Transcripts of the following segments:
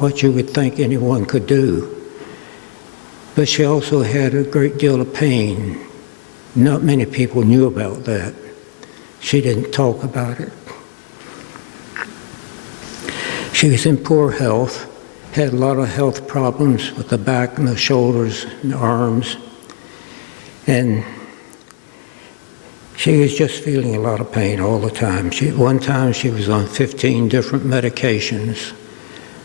what you would think anyone could do. But she also had a great deal of pain. Not many people knew about that. She didn't talk about it. She was in poor health, had a lot of health problems with the back and the shoulders and the arms. And she was just feeling a lot of pain all the time. One time she was on 15 different medications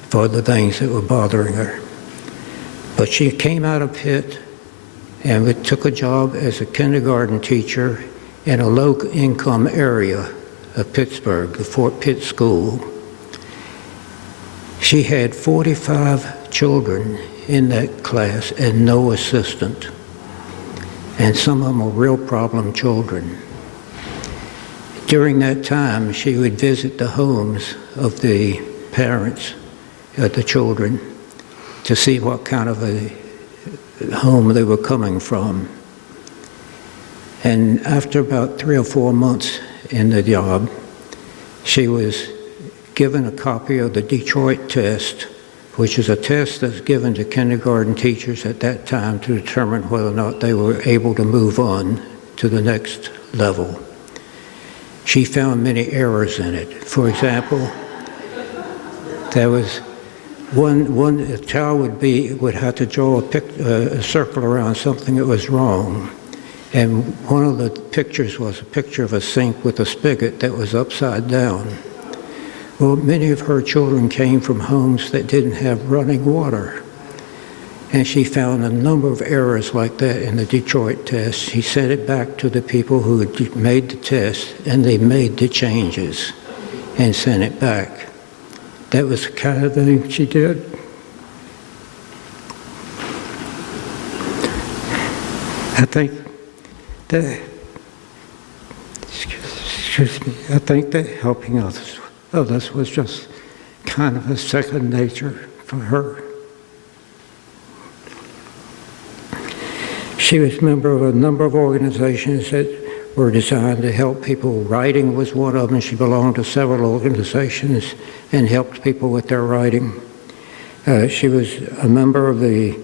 for the things that were bothering her. But she came out of Pitt and took a job as a kindergarten teacher in a low-income area of Pittsburgh, the Fort Pitt School. She had 45 children in that class and no assistant. And some of them were real problem children. During that time, she would visit the homes of the parents of the children to see what kind of a home they were coming from. And after about 3 or 4 months in the job, she was given a copy of the Detroit test, which is a test that's given to kindergarten teachers at that time to determine whether or not they were able to move on to the next level. She found many errors in it. For example, there was a child would have to draw a circle around something that was wrong. And one of the pictures was a picture of a sink with a spigot that was upside down. Well, many of her children came from homes that didn't have running water. And she found a number of errors like that in the Detroit test. She sent it back to the people who had made the test, and they made the changes and sent it back. That was the kind of thing she did. I think that helping others was just kind of a second nature for her. She was a member of a number of organizations that were designed to help people. Writing was one of them. She belonged to several organizations and helped people with their writing. She was a member of the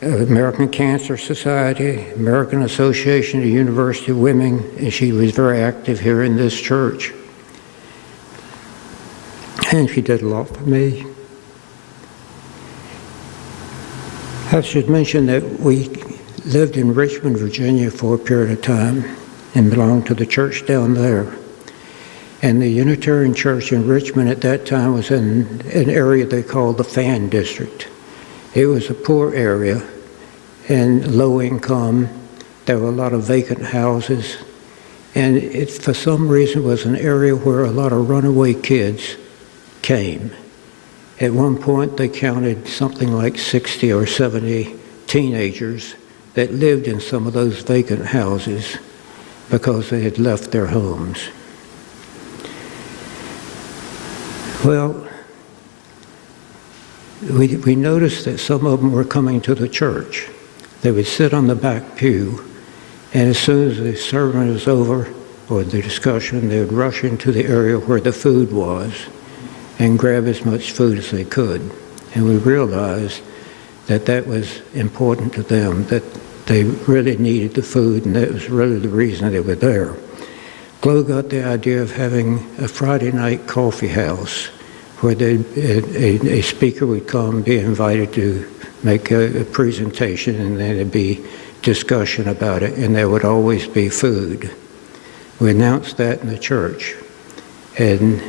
American Cancer Society, American Association of University Women, and she was very active here in this church. And she did a lot for me. I should mention that we lived in Richmond, Virginia for a period of time and belonged to the church down there. And the Unitarian Church in Richmond at that time was in an area they called the Fan District. It was a poor area and low income. There were a lot of vacant houses. And it, for some reason, was an area where a lot of runaway kids came. At one point, they counted something like 60 or 70 teenagers that lived in some of those vacant houses because they had left their homes. Well, we noticed that some of them were coming to the church. They would sit on the back pew, and as soon as the sermon was over, or the discussion, they would rush into the area where the food was and grab as much food as they could. And we realized that that was important to them, that they really needed the food, and that was really the reason they were there. Glow got the idea of having a Friday night coffee house where a speaker would come, be invited to make a presentation, and then there'd be discussion about it, and there would always be food. We announced that in the church, and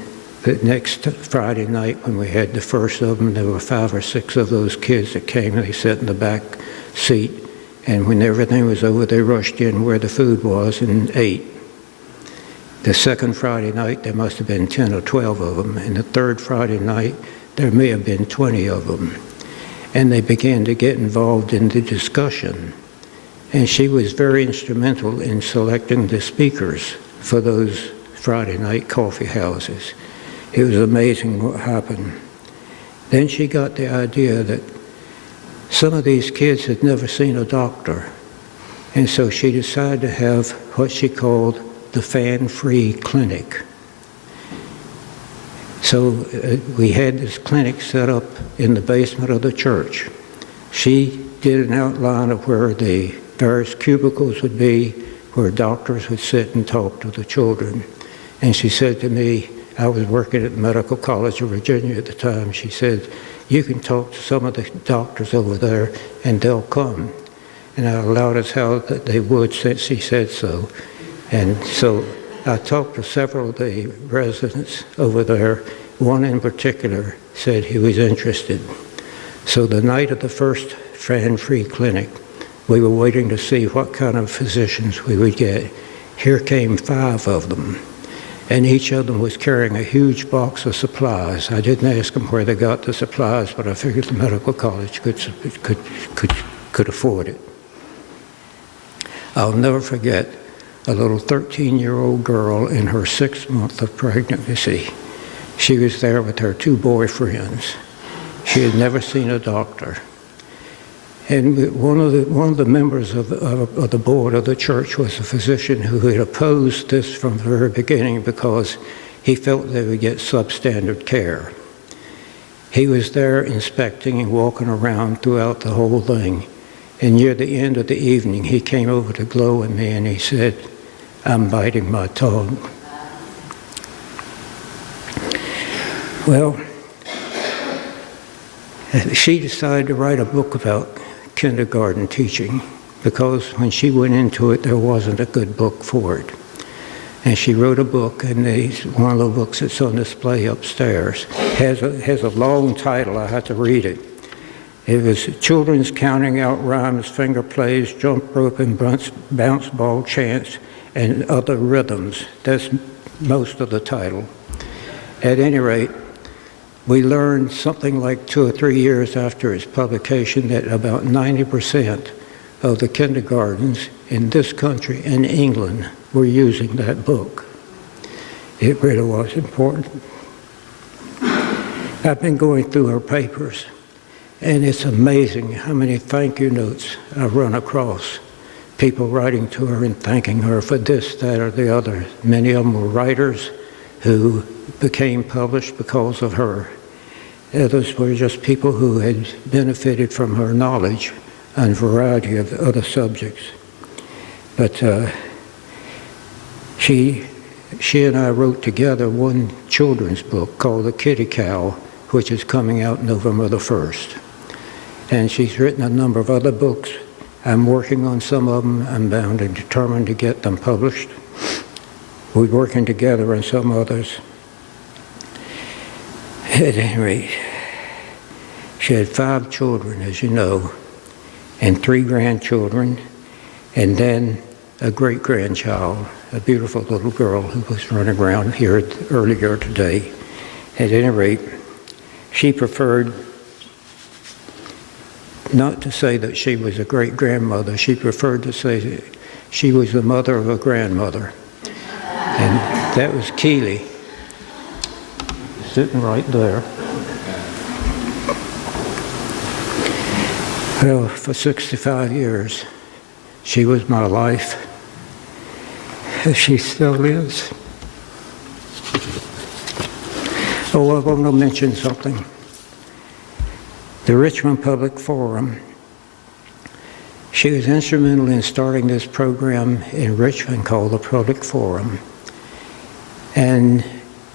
the next Friday night when we had the first of them, there were 5 or 6 of those kids that came, and they sat in the back seat, and when everything was over, they rushed in where the food was and ate. The second Friday night, there must have been 10 or 12 of them, and the third Friday night, there may have been 20 of them. And they began to get involved in the discussion. And she was very instrumental in selecting the speakers for those Friday night coffee houses. It was amazing what happened. Then she got the idea that some of these kids had never seen a doctor. And so she decided to have what she called the Fan-Free Clinic. So we had this clinic set up in the basement of the church. She did an outline of where the various cubicles would be, where doctors would sit and talk to the children. And she said to me, I was working at the Medical College of Virginia at the time, she said, you can talk to some of the doctors over there and they'll come. And I allowed us how that they would since she said so. And so I talked to several of the residents over there. One in particular said he was interested. So the night of the first Fran-Free clinic, we were waiting to see what kind of physicians we would get. Here came 5 of them, and each of them was carrying a huge box of supplies. I didn't ask them where they got the supplies, but I figured the medical college could afford it. I'll never forget a little 13-year-old girl in her 6th month of pregnancy. She was there with her 2 boyfriends. She had never seen a doctor. And one of the members of the board of the church was a physician who had opposed this from the very beginning because he felt they would get substandard care. He was there inspecting and walking around throughout the whole thing. And near the end of the evening, he came over to Glow and me and he said, I'm biting my tongue. Well, she decided to write a book about kindergarten teaching because when she went into it, there wasn't a good book for it. And she wrote a book, and one of the books that's on display upstairs has a long title. I had to read it. It was Children's Counting Out Rhymes, Finger Plays, Jump Rope, and Bounce Ball Chants, and Other Rhythms. That's most of the title. At any rate, we learned something like 2 or 3 years after its publication that about 90% of the kindergartens in this country and England were using that book. It really was important. I've been going through her papers, and it's amazing how many thank you notes I've run across. People writing to her and thanking her for this, that, or the other. Many of them were writers who became published because of her. Others were just people who had benefited from her knowledge on a variety of other subjects. But she and I wrote together one children's book called The Kitty Cow, which is coming out November the 1st. And she's written a number of other books. I'm working on some of them. I'm bound and determined to get them published. We're working together on some others. At any rate, she had 5 children, as you know, and 3 grandchildren, and then a great-grandchild, a beautiful little girl who was running around here earlier today. At any rate, she preferred not to say that she was a great-grandmother. She preferred to say that she was the mother of a grandmother. And that was Keely, sitting right there. Well, for 65 years, she was my life. She still is. Oh, I want to mention something. The Richmond Public Forum. She was instrumental in starting this program in Richmond called the Public Forum. And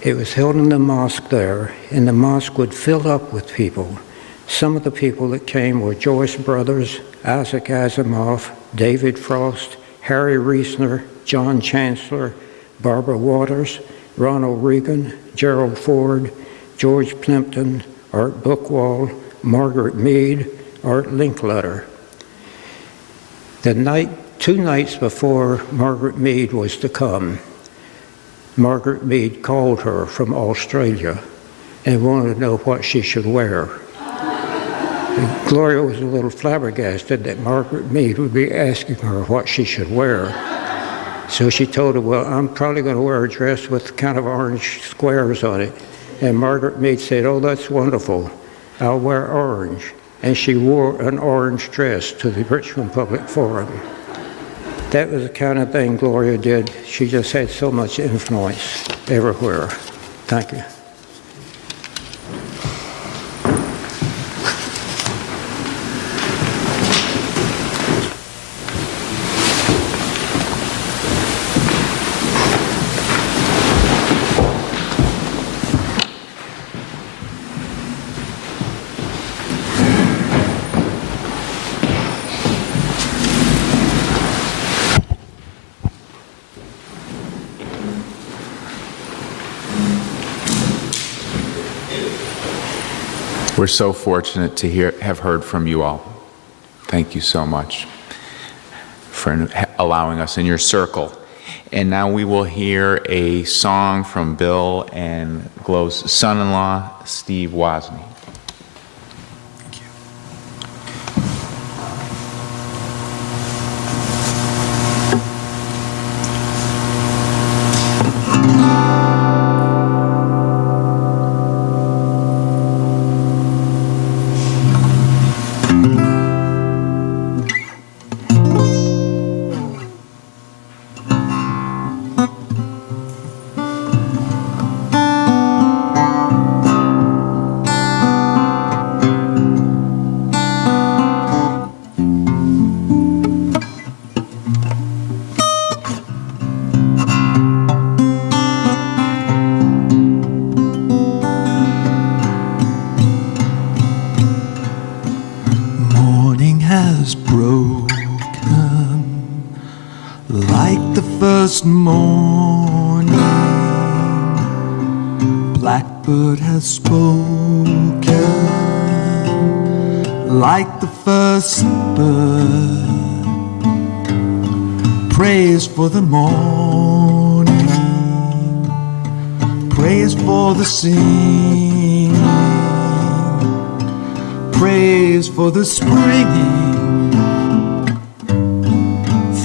it was held in the mosque there, and the mosque would fill up with people. Some of the people that came were Joyce Brothers, Isaac Asimov, David Frost, Harry Reisner, John Chancellor, Barbara Waters, Ronald Reagan, Gerald Ford, George Plimpton, Art Buchwald, Margaret Mead, Art Linkletter. The 2 nights before Margaret Mead was to come, Margaret Mead called her from Australia and wanted to know what she should wear. And Gloria was a little flabbergasted that Margaret Mead would be asking her what she should wear. So she told her, well, I'm probably going to wear a dress with kind of orange squares on it. And Margaret Mead said, oh, that's wonderful. I'll wear orange. And she wore an orange dress to the Richmond Public Forum. That was the kind of thing Gloria did. She just had so much influence everywhere. Thank you. We're so fortunate to have heard from you all. Thank you so much for allowing us in your circle. And now we will hear a song from Bill and Glow's son-in-law, Steve Wozni. First morning, blackbird has spoken like the first bird. Praise for the morning, praise for the singing, praise for the springing,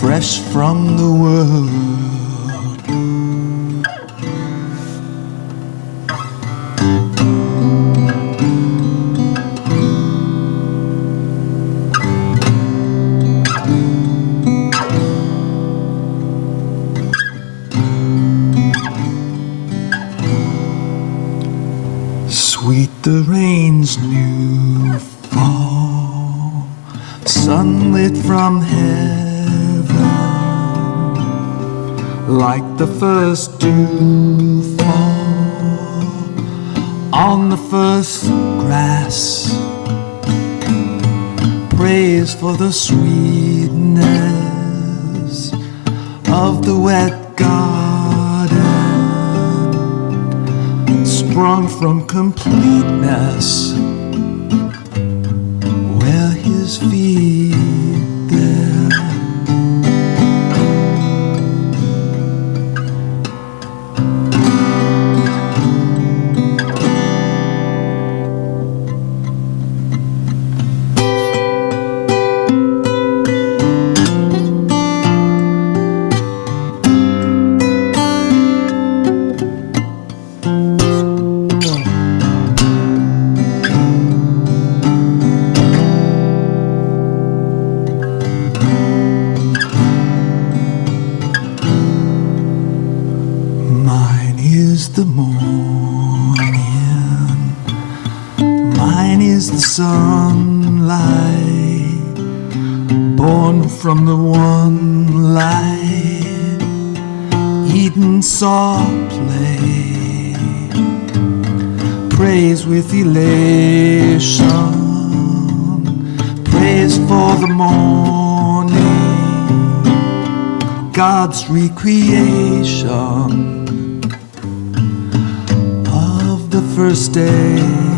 fresh from the world. Sweet the rain's new fall, sunlit from heaven, like the first dew fall on the first grass. Praise for the sweetness of the wet garden, sprung from completeness where his feet there. The morning, mine is the sunlight, born from the one light Eden saw play. Praise with elation, praise for the morning, God's recreation, first day.